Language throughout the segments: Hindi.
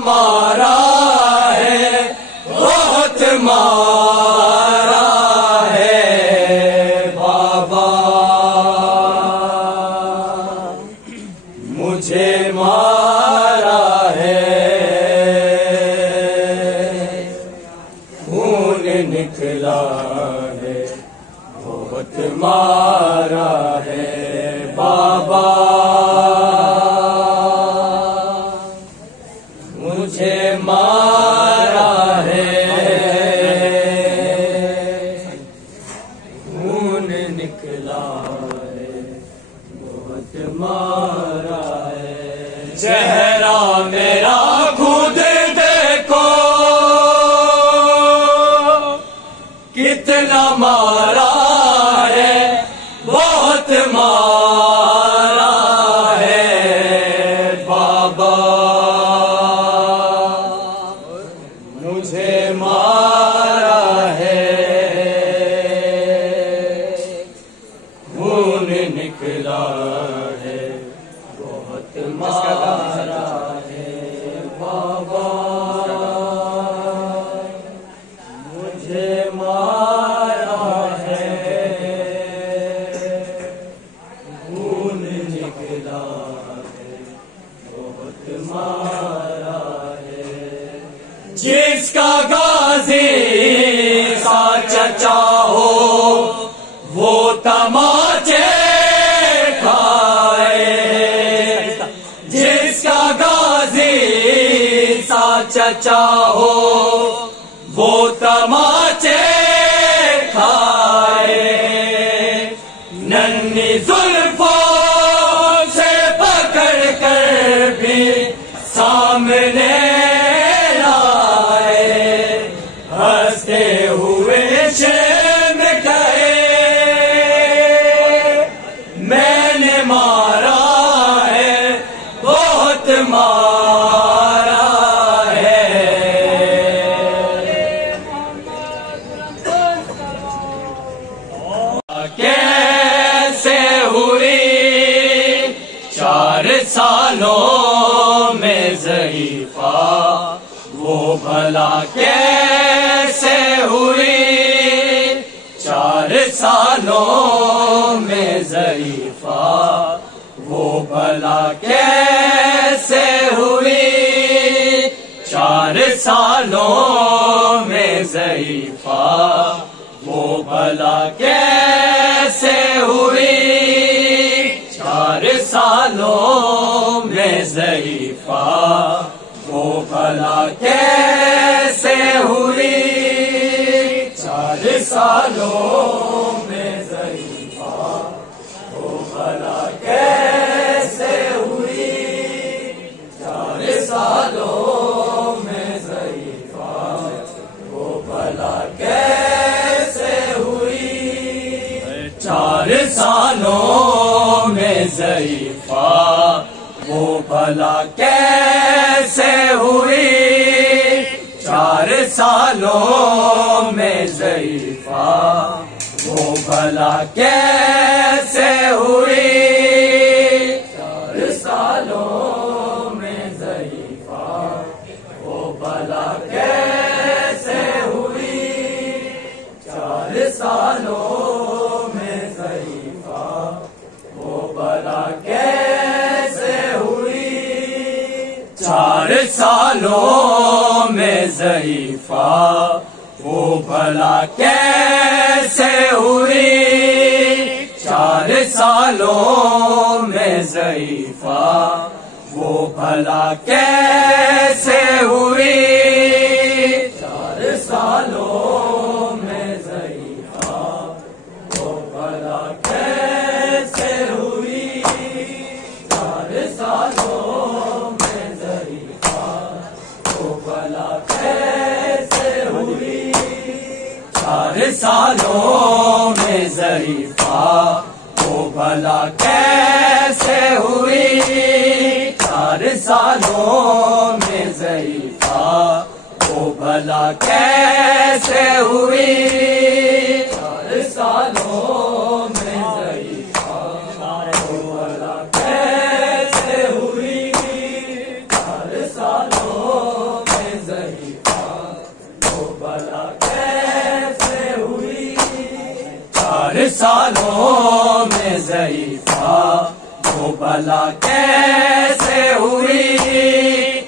मारा है, बहुत मारा है बाबा, मुझे मारा है, खून निकला है, बहुत मारा है बाबा, मुझे मारा है, खून निकला है, बहुत मारा है। चेहरा मेरा खुद देखो, कितना मारा है, बहुत मारा है बाबा, मुझे मारा है, खून निकला है, बहुत मारा है बाबा, मुझे मारा है, खून निकला है, बहुत मारा है। जिसका गाजी सा चचा हो, वो तमाचे खाए, जिसका गाजी सा चचा हो, वो तमाचे खाए, नन्ही जुल्फों से पकड़ कर भी सामने हंसते हुए शेम कहे, मैंने मारा है, बहुत मारा है। कैसे हुई 4 सालों में ज़ईफ़ा, वो भला कैसे हुई 4 सालों में ज़ईफ़ा, वो भला कैसे हुई 4 सालों में ज़ईफ़ा, वो भला कैसे हुई 4 सालों में ज़ईफ़ा, वो भला कैसे हुई 4 सालों में ज़ईफ़ा, वो भला कैसे हुई 4 सालों में ज़ईफ़ा, वो भला कैसे हुई 4 सालों में ज़ईफ़ा, वो भला कैसे हुई 4 सालों में ज़ईफ़ा, वो भला कैसे हुई 4 सालों में ज़ईफ़ा, वो भला कैसे हुई 4 सालों में ज़ईफ़ा, वो भला कैसे हुई 4 सालों में ज़ईफ़ा, वो भला कैसे हुई 4 सालों में ज़ईफ़ा, वो भला कैसे हुई 4 सालों में ज़ईफ़ा, वो भला कैसे हुई 4 सालों में ज़ईफ़ा, वो भला कैसे हुई 4 सालों में ज़ईफ़ा, वो भला कैसे हुई 4 सालों में ज़ईफ़ा, वो भला कैसे हुई 4 सालों में ज़ईफ़ा, वो भला कैसे हुई 4 सालों सालों में ज़ईफ़ा वो भला कैसे हुई।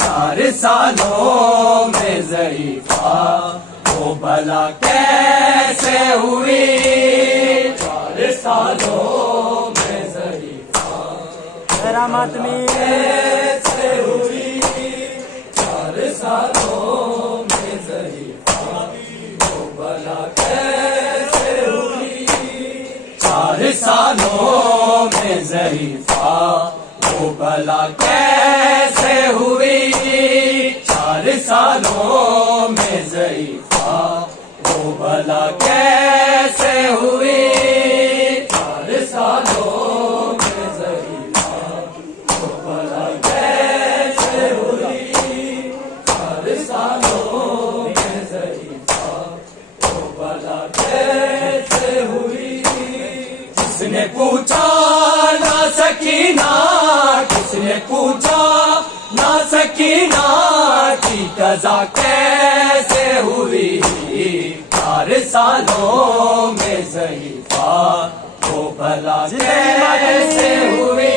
4 सालों में ज़ईफ़ा वो भला कैसे हुई। 4 सालों में ज़ईफ़ा करामत में कैसे हुई। 4 सालों में ज़ईफ़ा वो भला कैसे हुई। 4 सालों में ज़ईफ़ा वो भला कैसे हुई। 4 सालों में ज़ईफ़ा वो भला कैसे हुई। 4 सालों में ज़ईफ़ा वो भला कैसे हुई। 4 सालों में ज़ईफ़ा वो भला कैसे हुई। किसने पूछा ना सकीना, किसने पूछा ना सकीना की कज़ा कैसे हुई। 4 सालों में ज़ईफ़ा वो भला कैसे हुई।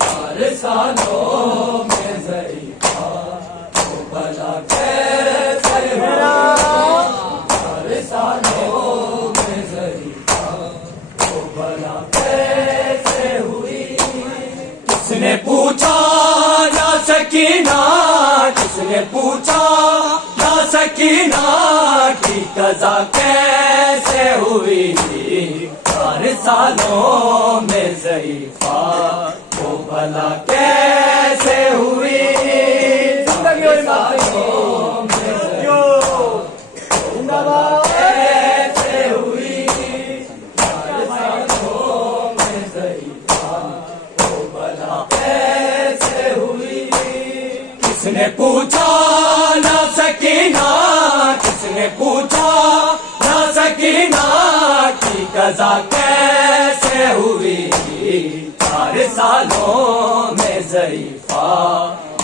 4 सालों में ज़ईफ़ा वो भला कैसे हुई। 4 सालों में ज़ईफ़ा वो भला कैसे हुई। किसने पूछा ना सकीना, किसने पूछा ना सकीना की कज़ा कैसे हुई। 4 सालों में ज़ईफ़ा वो भला कैसे हुई। 4 सालों में जिंदाबाद कैसे हुई। 4 सालों में ज़ईफ़ा वो भला कैसे हुई। किसने पूछा ना सकीना, किसने पूछा ना सकीना की कज़ा कैसे हुई। 4 सालों में ज़ईफ़ा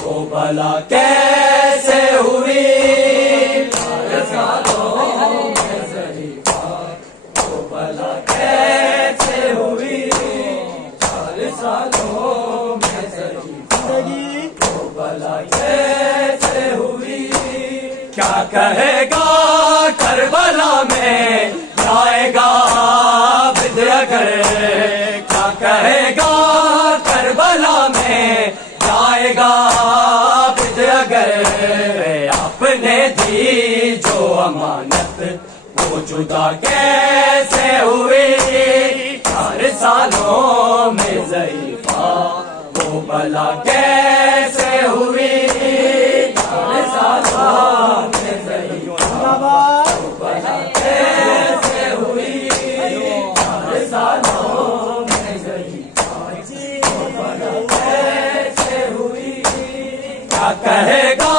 वो भला कैसे हुई। 4 सालों में ज़ईफ़ा वो भला कैसे हुई। 4 सालों में ज़ईफ़ा वो भला कैसे हुई। क्या कहेगा करबला में जाएगा आबिद अगर। क्या कहेगा करबला में जाएगा आबिद अगर। आपने दी जो अमानत वो जुदा कैसे हुई। 4 सालों में ज़ईफ़ा वो भला कैसे हुई। 4 सालों में ज़ईफ़ा वो भला कैसे हुई। 4 सालों में ज़ईफ़ा वो भला कैसे हुई। क्या कहेगा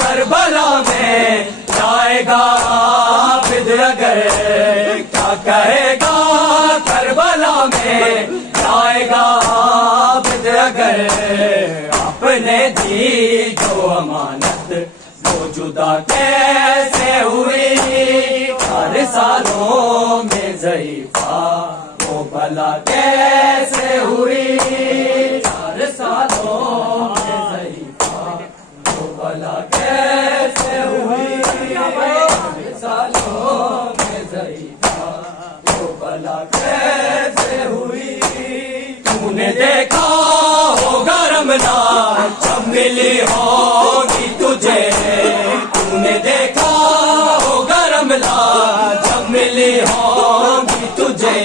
करबला में जाएगा आबिद अगर। क्या कहेगा करबला में जाएगा आबिद अगर। आपने दी जो अमानत वो जुदा कैसे हुई। 4 सालों में ज़ईफ़ा वो भला कैसे हुई। 4 सालों में ज़ईफ़ा वो भला कैसे हुई। 4 सालों में ज़ईफ़ा वो भला कैसे हुई। तूने देखा होगा रमना जब मिली होगी तुझे। तूने देखा होगा रमला जब मिली होगी तुझे।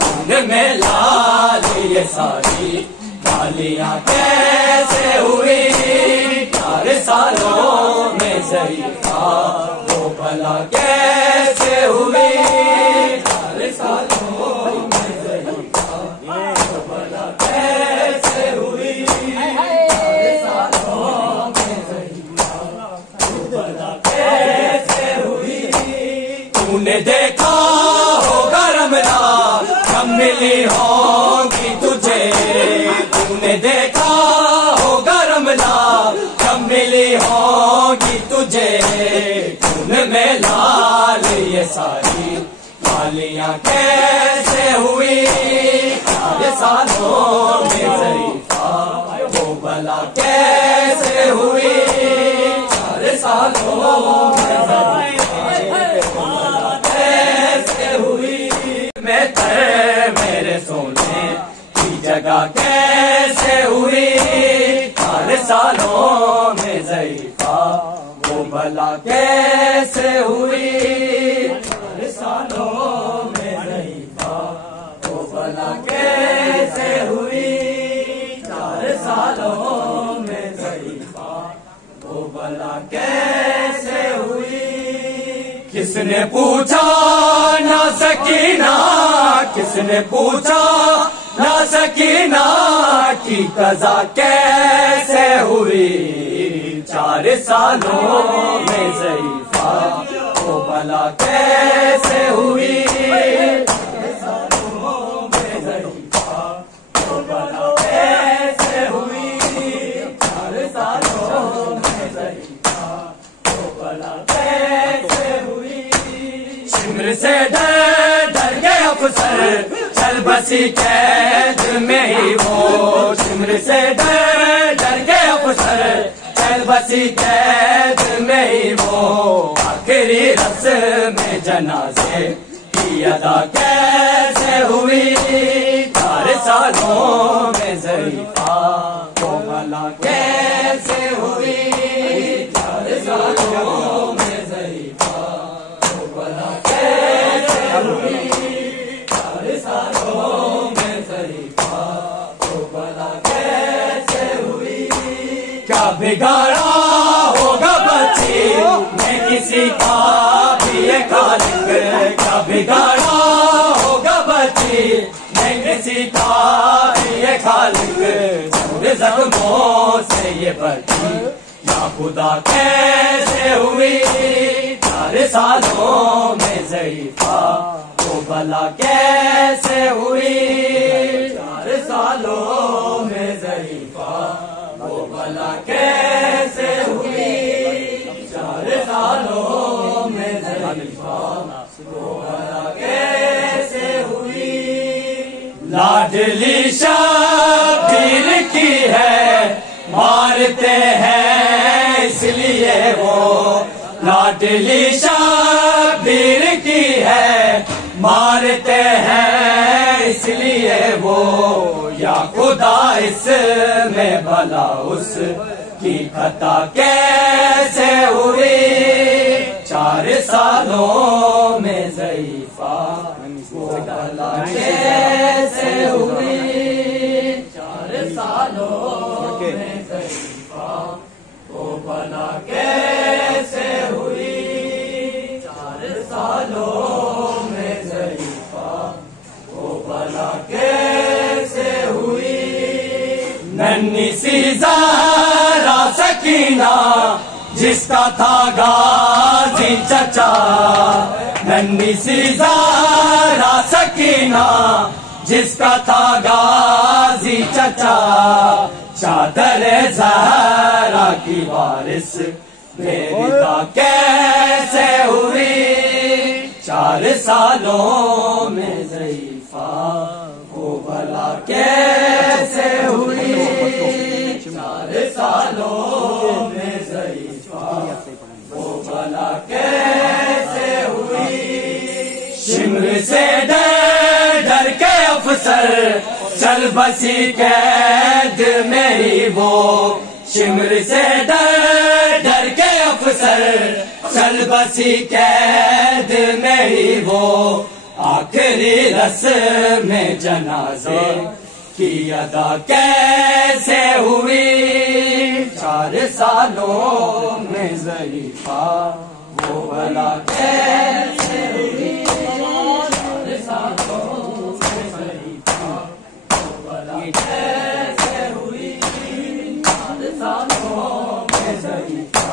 खून में लाल ये सारी डालियां कैसे हुई। 4 सालों में ज़ईफ़ा वो भला कैसे हुई। 4 सालों में ज़ईफ़ा वो भला कैसे हुई। 4 सालों में ज़ईफ़ा वो भला कैसे हुई। तूने देखा होगा रमला जब मिली होगी तुझे। तूने देखा होगा रमला जब मिली होगी तुझे। खून में लाल ये सारी शालियां कैसे हुई 4 सालों में ज़रीफा, वो भला कैसे हुई 4 सालों में ज़रीफा, कैसे हुई मैं मेरे सोने की जगह कैसे हुई 4 सालों में ज़रीफा, वो भला कैसे हुई 4 सालों में ज़रीफा, वो भला कैसे हुई 4 सालों में ज़रीफा, वो भला कैसे हुई। किसने पूछा ना सकीना, किसने पूछा ना सकीना की कज़ा कैसे हुई 4 सालों में ज़रीफा, वो भला कैसे हुई 4 सालों में ज़रीफा, वो भला कैसे हुई 4 सालों में ज़रीफा, वो भला कैसे हुई। शिमर से डर गए अफसर, चल बसी कैद में ही वो, शिमर से डर गए अफसर, चल बसी कैद में ही वो, आखिरी रस्म में जनाजे की अदा कैसे हुई 4 सालों में ज़रीफा, वो भला कैसे हुई 4 सालों में ज़रीफा, वो भला कैसे हुई 4 सालों में ज़रीफा, वो भला कैसे हुई। क्या बिगाड़ा होगा बच्ची मैं किसी का भी ये खालिक, क्या बिगाड़ा होगा बच्ची मैं किसी का भी ये खालिक, पूरे जख्मों से ये बच्ची या खुदा कैसे हुई 4 सालों में ज़रीफा, वो भला कैसे हुई 4 सालों में ज़रीफा, वो भला कैसे हुई 4 सालों में ज़रीफा, वो भला कैसे हुई। लाडली शबीर की है मारते हैं इसलिए वो, लाडली शबीर की है मारते हैं इसलिए वो, या खुदा इसमें भला उस की खता कैसे हुई 4 सालों में ज़रीफा, वो भला कैसे हुई 4 सालों में ज़रीफा, वो भला कैसे हुई 4 सालों में ज़रीफा, वो भला कैसे हुई। नन्ही सी ज़हरा सकीना जिसका था गाजी चचा, नन्ही सी ज़हरा सकीना जिसका था गाजी चचा, चादर ज़हरा की वारिस बेरिदा कैसे हुई 4 सालों में ज़रीफा, वो भला कैसे हुई 4 सालों में ज़रीफा, वो भला कैसे हुई। शिमर से डर के अफसर चल बसी कैद में ही वो, शिमर से डर के अफसर चल बसी कैद में ही वो, आखिरी रस्म में जनाजे की अदा कैसे हुई 4 सालों में ज़रीफा, वो भला कैसे हुई 4 सालों में ज़रीफा, वो भला कैसे हुई 4 सालों में ज़रीफा,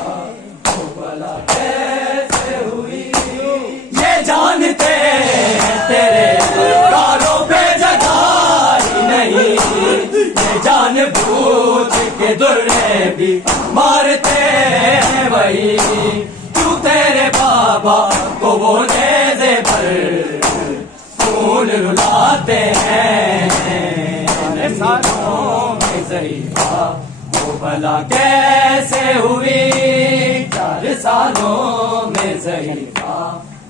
वो भला कैसे हुई। ये जानते हैं तेरे कारों पे जगह ही नहीं, ये जान बूझ के दुर्रे भी मारते हैं वही, तू तेरे बाबा को वो नेज़े पर खून रुलाते हैं सालों में ज़रीफ़ा वो भला कैसे हुई 4 सालों में ज़रीफ़ा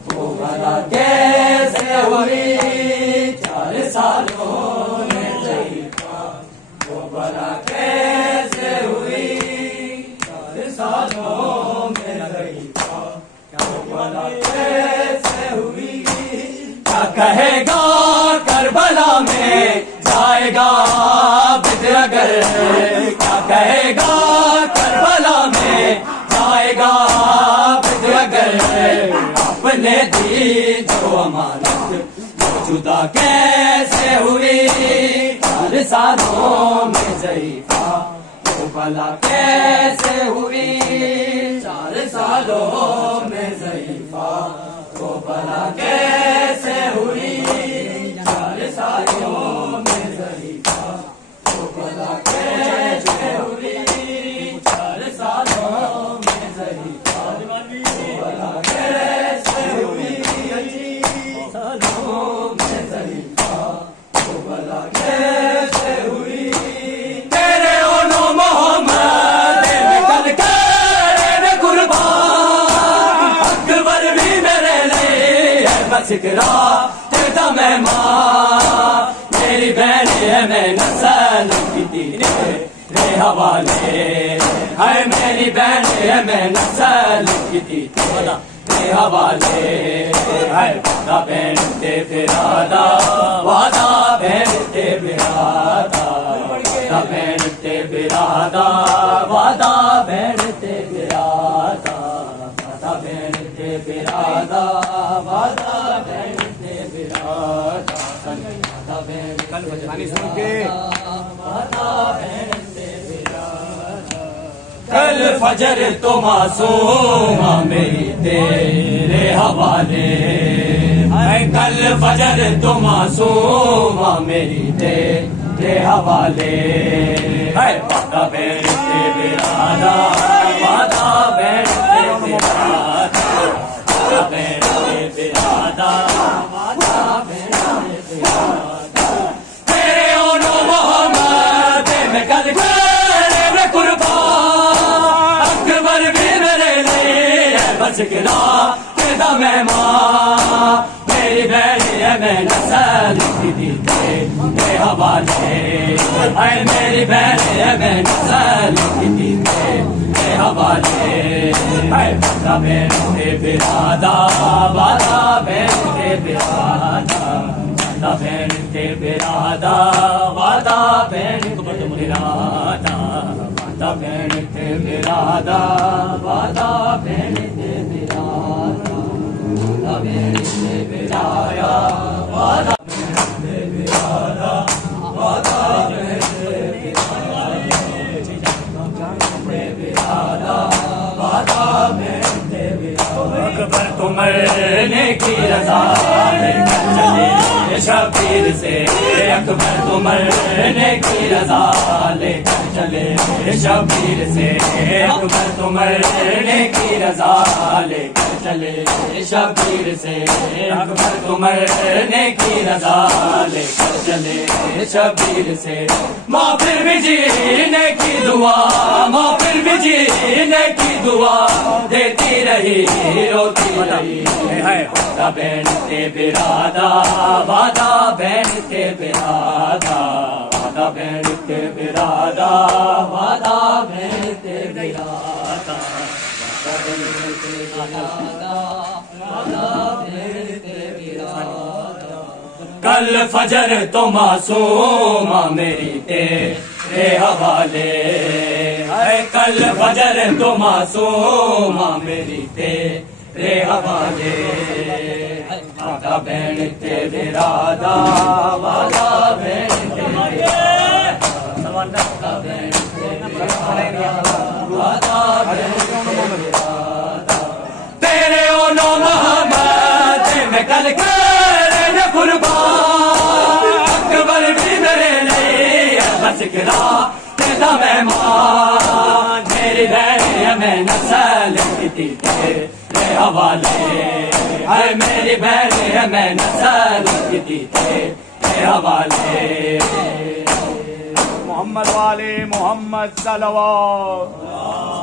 वो भला कैसे हुई 4 सालों में ज़रीफ़ा वो भला कैसे हुई 4 सालों में ज़रीफ़ा वो भला कैसे हुई। क्या कहेगा करबला में जाएगा बिद्र अगर क्या कहेगा करबला में जाएगा बिद्र अगर अपने दी जो अमानत जुदा कैसे हुई 4 सालों में ज़रीफ़ा वो भला कैसे हुई 4 सालों में ज़रीफ़ा वो भला कैसे हुई 4 सालों में ज़रीफ़ा वो भला कैसे हुई 4 सालों में ज़रीफ़ा वो भला कैसे हुई 4 सालों में ज़रीफ़ा वो भला कैसे हुई। तेरे ओनो मोहम्मद में कल करे कुर्बान अकबर भी मेरे लिए है बसिकरा तेरा मेहमान मेरी बहन है मैं नस्ल की तेरे हवाले है मेरी बहन है मैं नस्ल की तेरे हवाले है वादा पहनते बिरादा वादा पहनते बिरादा वादा पहनते बिरादा वादा पहनते बिरादा वादा पहनते बिरादा वादा पहनते बिरादा वादा पहनते सुन के वादा पहनते बिरादा। कल फजर तो मासूम मेरी तेरे हवाले है कल फजर तो मासूम मेरी तेरे हवाले है वादा पहनते बिरादा वादा पहनते बिरादा वादा पहनते बिरादा वादा पहनते बिरादा। तेरे ओनो मोहम्मद में कल करे कुर्बान अकबर भी मेरे लिए बस गिरा तेरा मेहमान मेरी बहन है मैं नस्ल की तेरे हवाले है मेरी बहन है मैं नस्ल की तेरे हवाले है वादा पहनते बिरादा वादा पहनते बिरादा वादा पहनते बिरादा वादा पहनते बिरादा वादा पहनते बिरादा वादा पहनते बिरादा वादा पहनते बिरादा वादा पहनते बिरादा वादा पहनते बिरादा वादा पहनते बिरादा। अकबर तो मरने की रज़ा लेकर चले शबीर से अकबर तो मरने की रज़ा लेकर चले शबीर से अकबर तो मरने की रज़ा लेकर चले शबीर से अकबर तो मरने की रज़ा लेकर चले शबीर से। माँ फिर भी जीने की दुआ माँ फिर भी जीने की दुआ देती रही रोती रही है वादा पहनते बिरादा वादा पहनते बिरादा वादा पहनते बिरादा वादा पहनते बिरादा वादा पहनते बिरादा वादा पहनते बिरादा। कल फजर तो मासूम मेरी तेरे हवाले है कल फजर तो मासूम मेरी तेरे हवाले वादा पहनते बिरादा वादा पहनते वादा पहनते वादा पहनते तेरे ओनो मोहम्मद में कल करे कुर्बान अकबर भी मेरे लिए बस गिरा तेरा मेहमान मेरी बहन मैं नस्ल की तेरे हवाले है मेरी बहन है मैं नसल की तेरे हवाले। मोहम्मद वाले मोहम्मद सलवात।